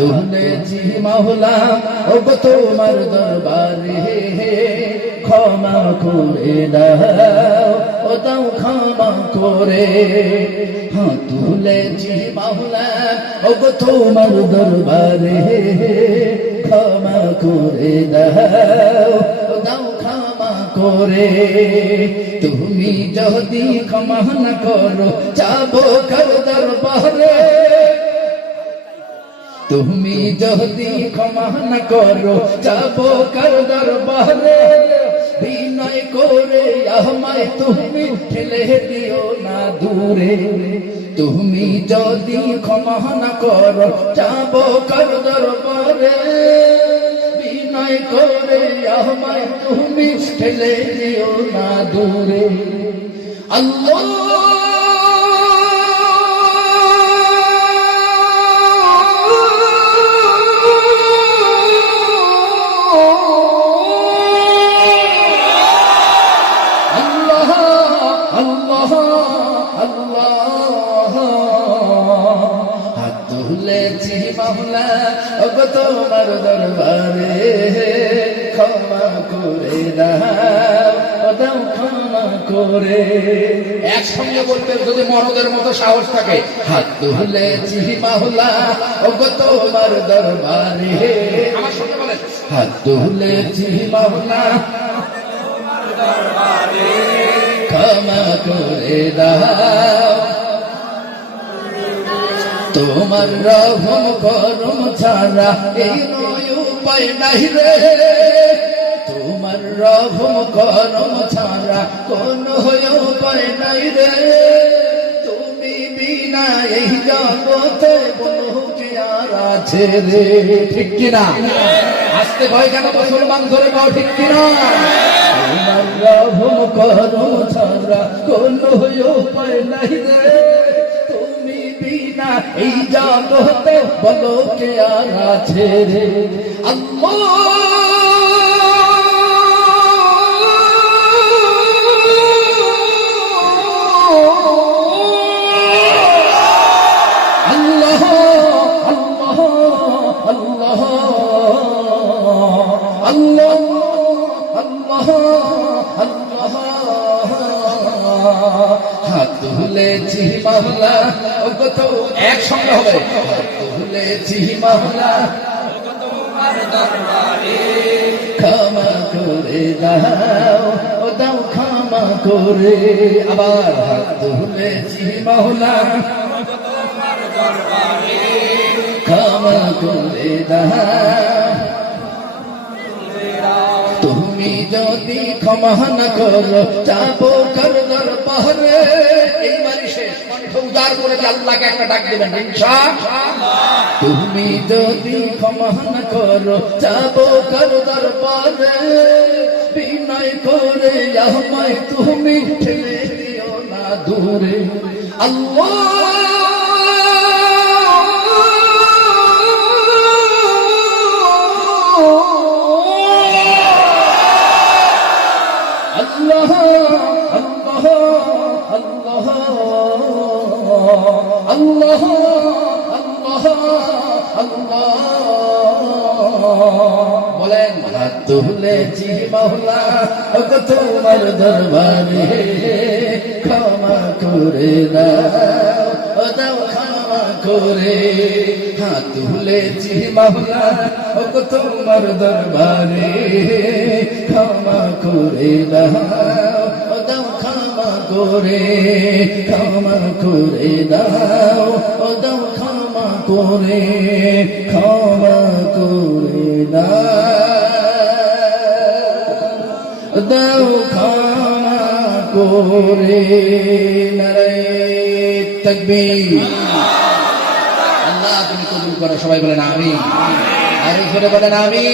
তুলেছি মাওলা, ও তোমার দরবারে ক্ষমা করে দাও, ও দাও ক্ষমা করে। হ্যাঁ তুলেছি মাওলা, ও তোমার দরবারে ক্ষমা করে দাও, ও দাও ক্ষমা করে। তুমি যদি ক্ষমা না করো, যাব কর দরবারে তুমি যদি ক্ষমা না করো, যাব কর দরবারে। বিনয় করে আমায় তুমি ঠেলে দিও না দূরে। তুমি যদি ক্ষমা না করো, যাব কর দরবারে। বিনয় করে আমায় তুমি ঠেলে দিও না দূরে। আল্লাহ হাত মামলা ওগো তোমার দরবারে ক্ষমা করে দাও ক্ষমা করে। একসঙ্গে বলতে যদি মরদের মতো সাহস থাকে, হাত তুলেছি মামলা ওগো তোমার দরবারে। আমার সঙ্গে বলেন। হাত তুলেছি মামলা ক্ষমা করে দাও তোমার রহম করম ছাড়া এই নয় উপায় নাই রে। তোমার রহম করম ছাড়া কোন উপায় নাই রে। তুমি বিনা এই জগতে বলতে আর আছে রে। ঠিক কিনা? আসতে ভয় কেন? মুসলমান ধরে পাও ঠিক কিনা? তোমার রহম করম ছাড়া কোন উপায় নাই রে। এই জগতে বলো কে আর আছে রে আল্লাহ হাত তুলেছি মামলা কত একসঙ্গে হবে। তুলেছি মামলা। ক্ষমা করে দাও দাও ক্ষমা করে। আবার হাত মাওলা ক্ষমা করে তুমি যদি ক্ষমা না করো, যাব কর দরবারে করে আল্লাহকে একটা ডাক দেবেন তুমি যদি ক্ষমা করো, যাব কারও দরবারে। বিনয় করে আমায় তুমি ঠেলে দিও না দূরে। আল্লাহ! আল্লাহ বলেন, হাত তুলেছি ওগো তোমার দরবারে ক্ষমা করে দাও দাও ক্ষমা করে। হাত তুলেছি ওগো তোমার দরবারে ক্ষমা করে দাও। করে ক্ষমা করে দাও, ও দাও ক্ষমা করে ক্ষমা করে দাও। দাও ক্ষমা করে, নারায় তকবীর। আল্লাহ, তুমি কবুল করো, সবাই বলেন আমি আরে বলেন আমি